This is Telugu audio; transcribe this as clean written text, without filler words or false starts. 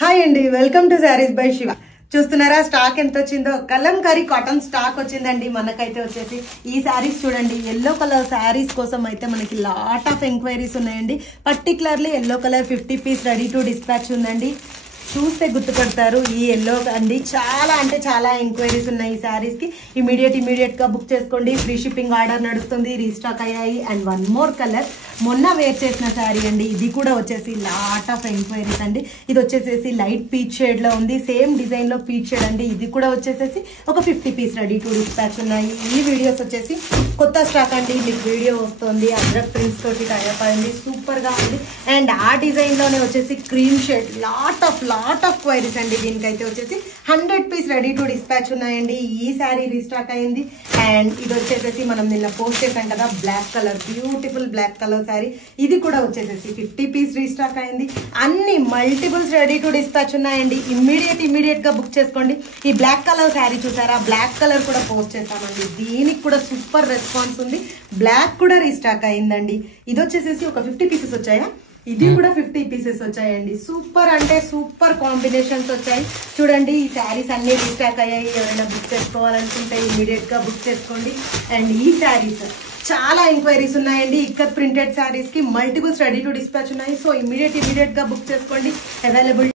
హాయ్ అండి, welcome to saris by Shiva. చూస్తున్నారా స్టాక్ ఎంత వచ్చిందో? కలంకారీ కాటన్ స్టాక్ వచ్చిందండి. మనకైతే వచ్చేసి ఈ శారీస్ చూడండి, ఎల్లో కలర్ శారీస్ కోసం అయితే మనకి లాట్ ఆఫ్ ఎంక్వైరీస్ ఉన్నాయండి. Particularly yellow colour 50 piece ready to dispatch ఉందండి. చూస్తే గుర్తుపడతారు ఈ ఎల్లో అండి. చాలా అంటే చాలా ఎంక్వైరీస్ ఉన్నాయి ఈ శారీస్ కి. ఇమీడియట్ గా బుక్ చేసుకోండి. ఫ్రీ షిప్పింగ్ ఆర్డర్ నడుస్తుంది. రీస్టాక్ అయ్యాయి. అండ్ వన్ మోర్ కలర్ మొన్న వేర్ చేసిన శారీ అండి. ఇది కూడా వచ్చేసి లాట్ ఆఫ్ ఎంక్వైరీస్ అండి. ఇది వచ్చేసేసి లైట్ పీచ్ షేడ్ లో ఉంది. సేమ్ డిజైన్ లో పీచ్ షేడ్ అండి. ఇది కూడా వచ్చేసేసి ఒక 50 పీస్ రెడీ టు డిస్పాచ్ ఉన్నాయి. ఈ వీడియోస్ వచ్చేసి కొత్త స్టాక్ అండి. మీకు వీడియో వస్తుంది. అద్రక్ ప్రింట్స్ తోటి టైప్ అయింది. సూపర్ గా ఉంది. అండ్ ఆ డిజైన్ లోనే వచ్చేసి cream shade lot of queries అండి. దీనికైతే వచ్చేసి 100 పీస్ రెడీ టు డిస్పాచ్ ఉన్నాయండి. ఈ శారీ రీస్టాక్ అయింది. అండ్ ఇది వచ్చేసేసి మనం నిన్న పోస్ట్ చేసాం కదా, black colour, beautiful black colour sari. ఇది కూడా వచ్చేసేసి 50 పీస్ రీస్టాక్ అయింది. అన్ని మల్టిపుల్స్ రెడీ టు డిస్పాచ్ ఉన్నాయండి. ఇమ్మీడియట్ గా బుక్ చేసుకోండి. ఈ బ్లాక్ కలర్ శారీ చూసారా, బ్లాక్ కలర్ కూడా పోస్ట్ చేసామండి. దీనికి కూడా సూపర్ రెస్పాన్స్ ఉంది. బ్లాక్ కూడా రీస్టాక్ అయిందండి. ఇది వచ్చేసేసి ఒక 50 పీసెస్ వచ్చాయా, ఇది కూడా 50 పీసెస్ వచ్చాయండి. సూపర్ అంటే సూపర్ కాంబినేషన్స్ వచ్చాయి. చూడండి ఈ శారీస్ అన్ని రీస్టాక్ అయ్యాయి. ఎవరైనా బుక్ చేసుకోవాలనుకుంటే ఇమీడియట్ గా బుక్ చేసుకోండి. అండ్ ఈ శారీస్ చాలా ఎంక్వైరీస్ ఉన్నాయండి. ఇక్కత్ ప్రింటెడ్ శారీస్ కి మల్టిపుల్స్ రెడీ టు డిస్పాచ్ ఉన్నాయి. సో ఇమీడియట్ గా బుక్ చేసుకోండి. అవైలబుల్